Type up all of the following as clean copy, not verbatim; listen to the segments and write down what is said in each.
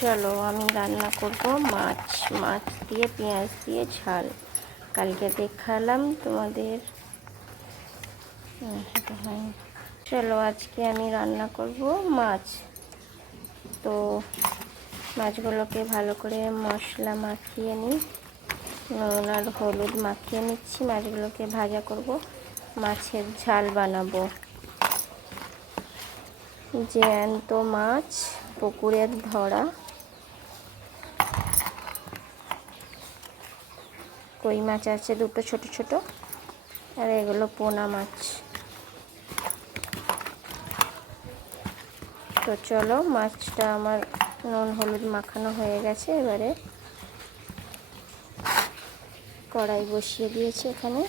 চলো আমি রান্না করব মাছ দিয়ে পেঁয়াজ দিয়ে ঝাল। কালকে দেখালাম তোমাদের। চলো আজকে আমি রান্না করব মাছ। তো মাছগুলোকে ভালো করে মশলা মাখিয়ে নিই, নুন আর হলুদ মাখিয়ে নিচ্ছি। মাছগুলোকে ভাজা করব, মাছের ঝাল বানাবো। জ্যান্ত মাছ, পুকুরের ধরা কই মাছ আছে দুটো ছোট ছোট, আর এগুলো পোনা মাছ। তো চলো, মাছটা আমার নুন হলুদ মাখানো হয়ে গেছে। এবারে কড়াই বসিয়ে দিয়েছি, এখানে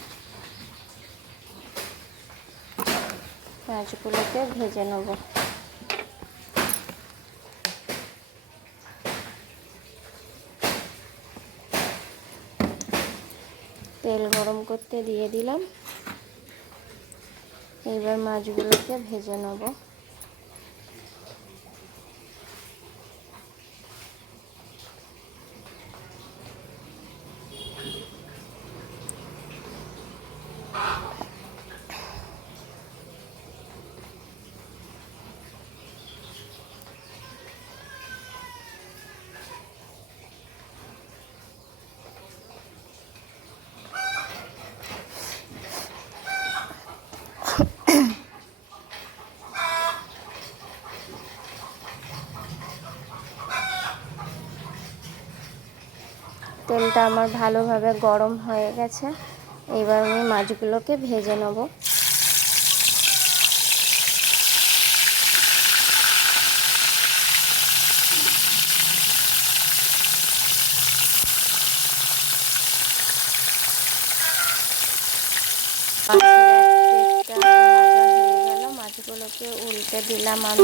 মাছগুলোকে ভেজে নেব। তেল গরম করতে দিয়ে দিলাম, এবার মাছগুলোকে ভেজে নেব। তেলটা আমার ভালোভাবে গরম হয়ে গেছে, এবার আমি মাছগুলোকে ভেজে নেব। মাছগুলোকে উল্টে দিলাম আমি।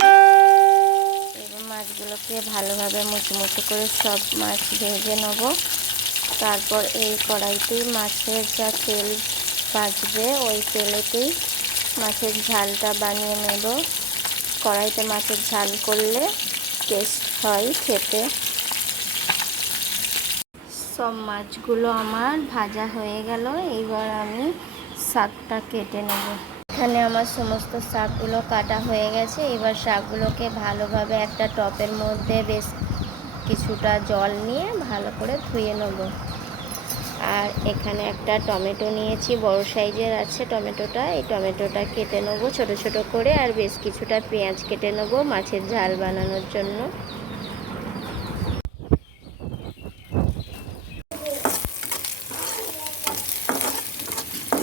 এবার মাছগুলোকে ভালোভাবে মুচমুচে করে সব মাছ ভেজে নেব। তারপর এই কড়াইতেই মাছের যা তেল বাঁচবে, ওই তেলেতেই মাছের ঝালটা বানিয়ে নেব। কড়াইতে মাছের ঝাল করলে টেস্ট হয় খেতে। সব মাছগুলো আমার ভাজা হয়ে গেল, এইবার আমি শাকটা কেটে নেব। এখানে আমার সমস্ত শাকগুলো কাটা হয়ে গেছে। এবার শাকগুলোকে ভালোভাবে একটা টপের মধ্যে বেশ কিছুটা জল নিয়ে ভালো করে ধুয়ে নেব। আর এখানে একটা টমেটো নিয়েছি, বড় সাইজের আছে টমেটোটা। এই টমেটোটা কেটে নেব ছোট ছোট করে, আর বেশ কিছুটা পেঁয়াজ কেটে নেব মাছের ঝাল বানানোর জন্য।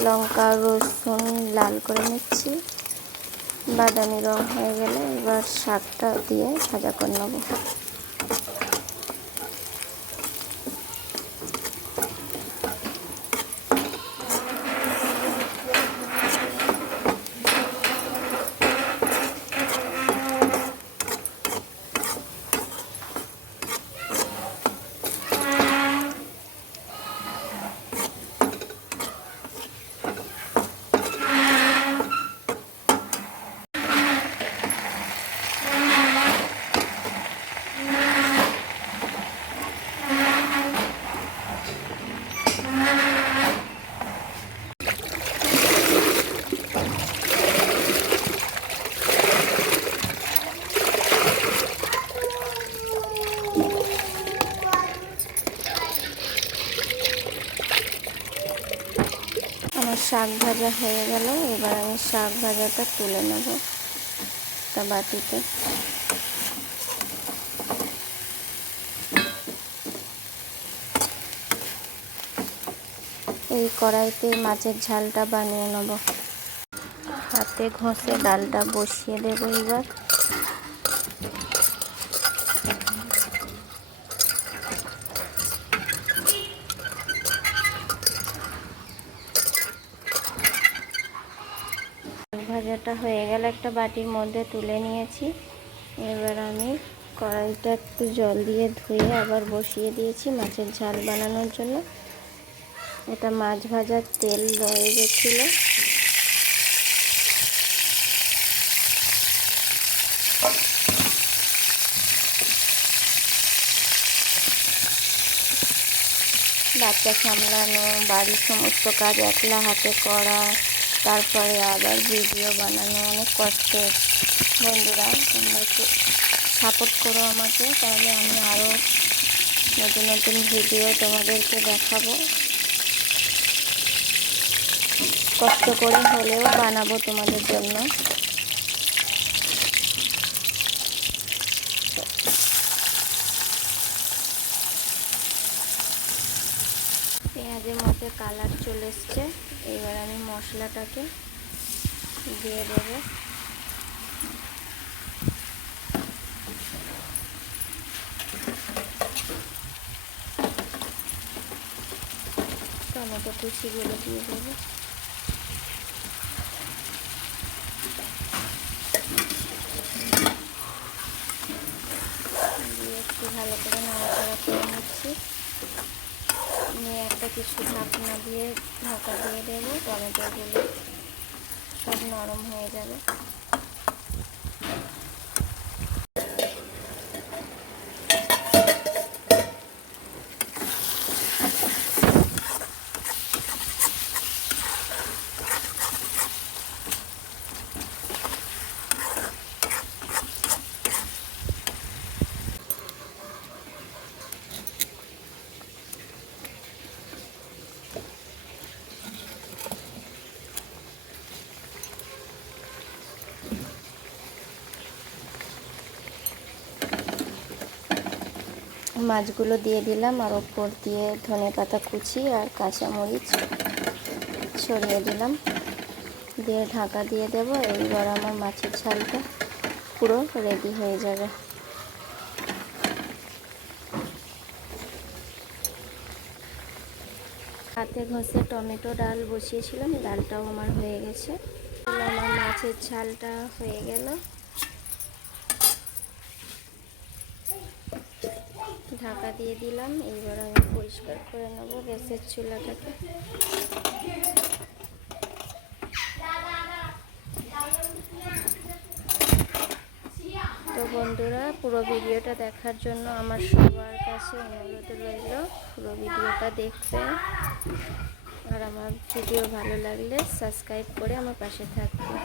লঙ্কা রসুন লাল করে নিচ্ছি, বাদামি রং হয়ে গেলে এবার শাকটা দিয়ে ভাজা করে নেব। আমার শাক ভাজা হয়ে গেল, এবার আমি শাক ভাজাটা তুলে নেব একটা বাটিতে। এই কড়াইতে মাছের ঝালটা বানিয়ে নেব। হাতে ঘষে ডালটা বসিয়ে দেব। এবার ভাজাটা হয়ে গেল, একটা বাটির মধ্যে তুলে নিয়েছি। এবার আমি কড়াইটা একটু জল দিয়ে ধুয়ে আবার বসিয়ে দিয়েছি মাছের ঝাল বানানোর জন্য। এটা মাছ ভাজার তেল রয়ে গেছিলো, বাচ্চা সামলানো, বাড়ির সমস্ত কাজ একলা হাতে করা, তারপরে আবার ভিডিও বানানো অনেক কষ্টের। বন্ধুরা তোমরা একটু সাপোর্ট করো আমাকে, তাহলে আমি আরও নতুন নতুন ভিডিও তোমাদেরকে দেখাবো। কষ্ট করে হলেও বানাবো তোমাদের জন্য। পেঁয়াজের মধ্যে কালার চলে এসছে, এবার আমি মশলাটাকে দিয়ে দেবো। টমেটো কুচিগুলো দিয়ে দেবো। দিয়ে একটু ভালো করে নাড়াচাড়া করে নিচ্ছি। নিয়ে একটা কিছু ঢাকনা দিয়ে ঢাকা দিয়ে দেবো। টমেটোগুলো সব নরম হয়ে যাবে। মাছগুলো দিয়ে দিলাম, আর ওপর দিয়ে ধনেপাতা কুচি আর কাঁচামরিচ ছড়িয়ে দিলাম, দিয়ে ঢাকা দিয়ে দেব। এইবার আমার মাছের ঝালটা পুরো রেডি হয়ে যাবে। হাতে ঘষে টমেটো ডাল বসিয়েছিলাম, ডালটাও আমার হয়ে গেছে। আমার মাছের ঝালটা হয়ে গেল। ঢাকা দিয়ে দিলাম। এইবার আমি পরিষ্কার করে নেব গ্যাসের চুলাটাকে। তো বন্ধুরা, পুরো ভিডিওটা দেখার জন্য আমার সবার কাছে অনুরোধ রইল, পুরো ভিডিওটা দেখবেন। আর আমার ভিডিও ভালো লাগলে সাবস্ক্রাইব করে আমার পাশে থাকবেন।